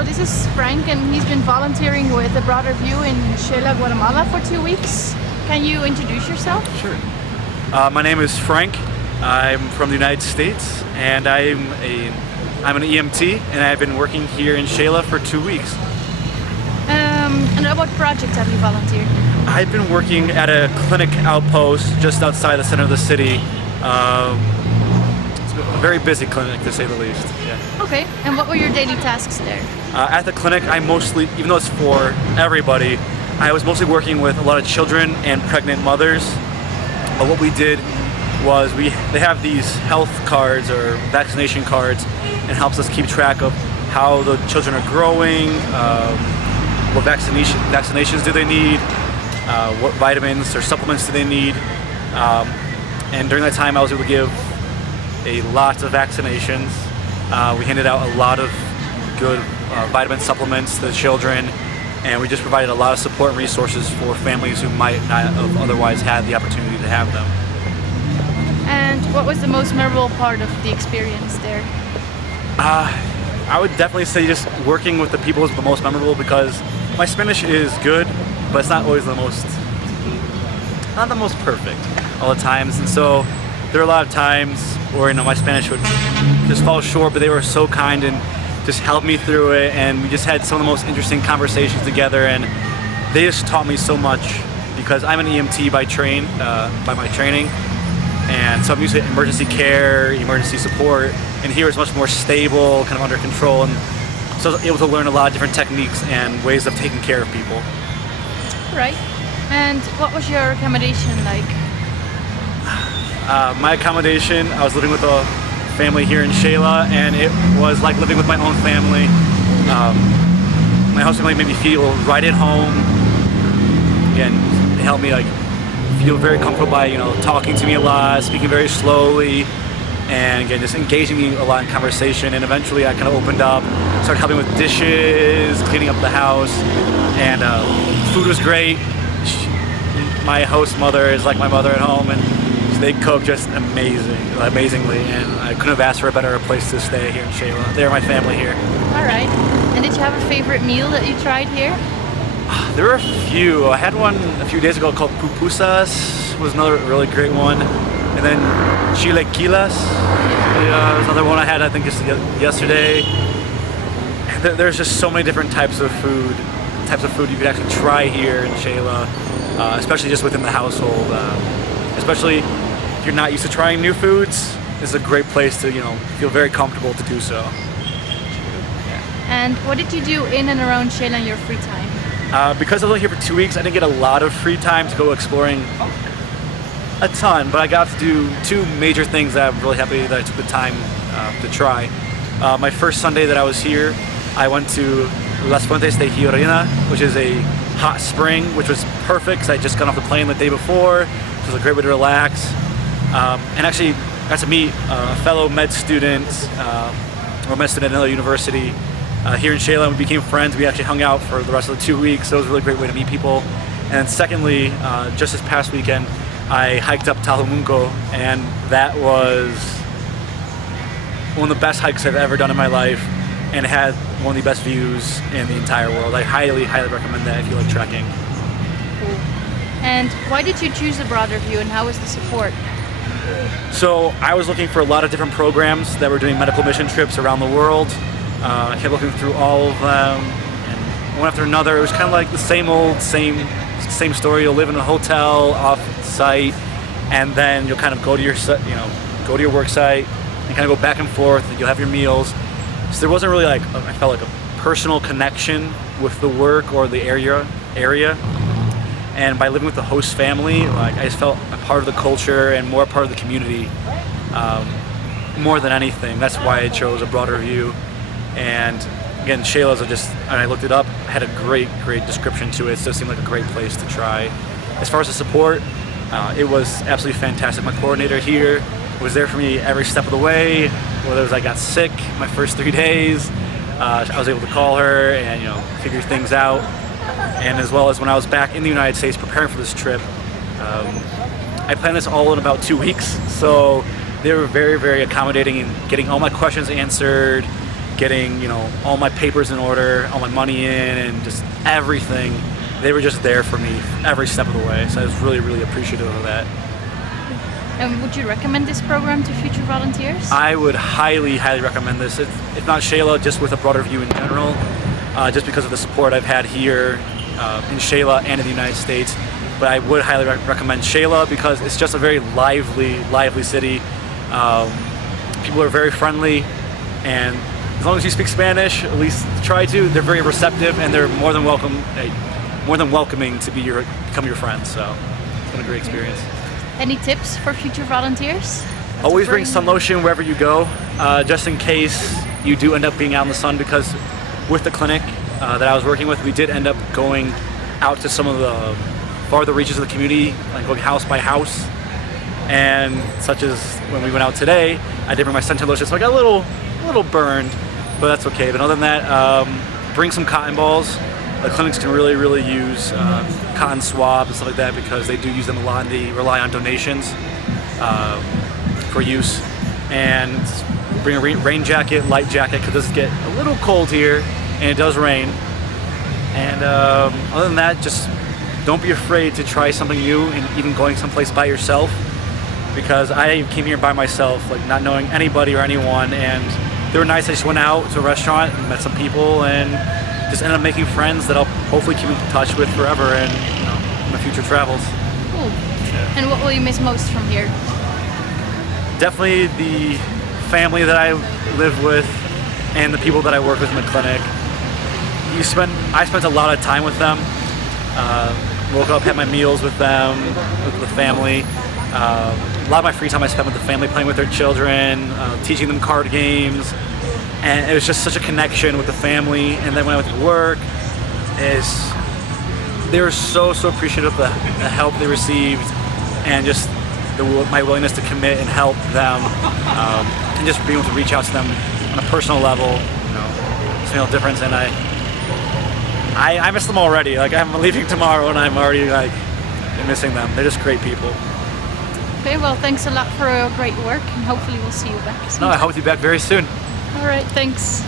So this is Frank, and he's been volunteering with A Broader View in Xela, Guatemala for 2 weeks. Can you introduce yourself? Sure. My name is Frank. I'm from the United States, and I'm an EMT, and I've been working here in Xela for 2 weeks. And what projects have you volunteered? I've been working at a clinic outpost just outside the center of the city. It's a very busy clinic, to say the least. Yeah. Okay, and what were your daily tasks there? At the clinic, I mostly, even though it's for everybody, I was mostly working with a lot of children and pregnant mothers. But what we did was they have these health cards or vaccination cards, and helps us keep track of how the children are growing, what vaccinations do they need, what vitamins or supplements do they need. And during that time I was able to give a lot of vaccinations. We handed out a lot of good vitamin supplements to the children, and we just provided a lot of support and resources for families who might not have otherwise had the opportunity to have them. And what was the most memorable part of the experience there? I would definitely say just working with the people is the most memorable, because my Spanish is good, but it's not always not the most perfect all the times. And so there are a lot of times where my Spanish would just fall short, but they were so kind and just helped me through it, and we just had some of the most interesting conversations together, and they just taught me so much, because I'm an EMT by my training, and so I'm used to emergency care, emergency support, and here it's much more stable, kind of under control, and so I was able to learn a lot of different techniques and ways of taking care of people. Right. And what was your accommodation like? My accommodation, I was living with a family here in Xela, and it was like living with my own family. My host family made me feel right at home. Again, they helped me feel very comfortable by talking to me a lot, speaking very slowly, and again just engaging me a lot in conversation. And eventually I kind of opened up, started helping with dishes, cleaning up the house, and food was great. My host mother is like my mother at home, and they cook just amazingly, and I couldn't have asked for a better place to stay here in Xela. They're my family here. All right. And did you have a favorite meal that you tried here? There were a few. I had one a few days ago called pupusas, was another really great one. And then chilequilas, was another one I had, I think, just yesterday. There's just so many different types of food you could actually try here in Xela, especially just within the household. Especially if you're not used to trying new foods, this is a great place to feel very comfortable to do so. And what did you do in and around Xela in your free time? Because I was only here for 2 weeks, I didn't get a lot of free time to go exploring a ton, but I got to do two major things that I'm really happy that I took the time to try. My first Sunday that I was here, I went to Las Fuentes de Girona, which is a hot spring, which was perfect because I just got off the plane the day before. It was a great way to relax, and actually got to meet a fellow med student, or med student at another university here in Xela, and we became friends. We actually hung out for the rest of the 2 weeks, so it was a really great way to meet people. And secondly, just this past weekend, I hiked up Tajumunco, and that was one of the best hikes I've ever done in my life, and it had one of the best views in the entire world. I highly recommend that if you like trekking. Cool. And why did you choose A Broader View, and how was the support? So I was looking for a lot of different programs that were doing medical mission trips around the world. I kept looking through all of them, and one after another. It was kind of like the same story. You'll live in a hotel off-site, and then you'll kind of go to your work site, and kind of go back and forth. And you'll have your meals. So there wasn't really I felt like a personal connection with the work or the area. And by living with the host family, I just felt a part of the culture and more a part of the community, more than anything. That's why I chose A Broader View. And again, Xela's I looked it up, had a great description to it, so it seemed like a great place to try. As far as the support, it was absolutely fantastic. My coordinator here was there for me every step of the way. Whether it was I got sick my first 3 days, I was able to call her and figure things out. And as well as when I was back in the United States preparing for this trip, I planned this all in about 2 weeks. So they were very accommodating in getting all my questions answered, getting, all my papers in order, all my money in, and just everything. They were just there for me every step of the way. So I was really, really appreciative of that. Would you recommend this program to future volunteers? I would highly, highly recommend this. If not Shela, just with a broader view in general, just because of the support I've had here in Shela and in the United States. But I would highly recommend Shela because it's just a very lively city. People are very friendly, and as long as you speak Spanish, at least try to, they're very receptive and they're more than welcoming to become your friends. So it's been a great experience. Any tips for future volunteers? Always bring sun lotion wherever you go, just in case you do end up being out in the sun, because with the clinic that I was working with, we did end up going out to some of the farther reaches of the community, like going house by house. And such as when we went out today, I did bring my suntan lotion, so I got a little burned, but that's okay. But other than that, bring some cotton balls. The clinics can really use cotton swabs and stuff like that because they do use them a lot and they rely on donations for use. And bring a rain jacket, light jacket, because it does get a little cold here and it does rain. And other than that, just don't be afraid to try something new, and even going someplace by yourself, because I came here by myself, like not knowing anybody or anyone, and they were nice. I just went out to a restaurant and met some people and just ended up making friends that I'll hopefully keep in touch with forever and in my future travels. Cool. Yeah. And what will you miss most from here? Definitely the family that I live with and the people that I work with in the clinic. I spent a lot of time with them. Woke up, had my meals with them, with the family. A lot of my free time I spent with the family, playing with their children, teaching them card games. And it was just such a connection with the family. And then when I went to work, they were so appreciative of the help they received, and just my willingness to commit and help them, and just being able to reach out to them on a personal level, it's made a difference. And I miss them already. Like, I'm leaving tomorrow and I'm already missing them. They're just great people. Okay, well, thanks a lot for great work, and hopefully we'll see you back soon. No, I hope to be back very soon. All right, thanks.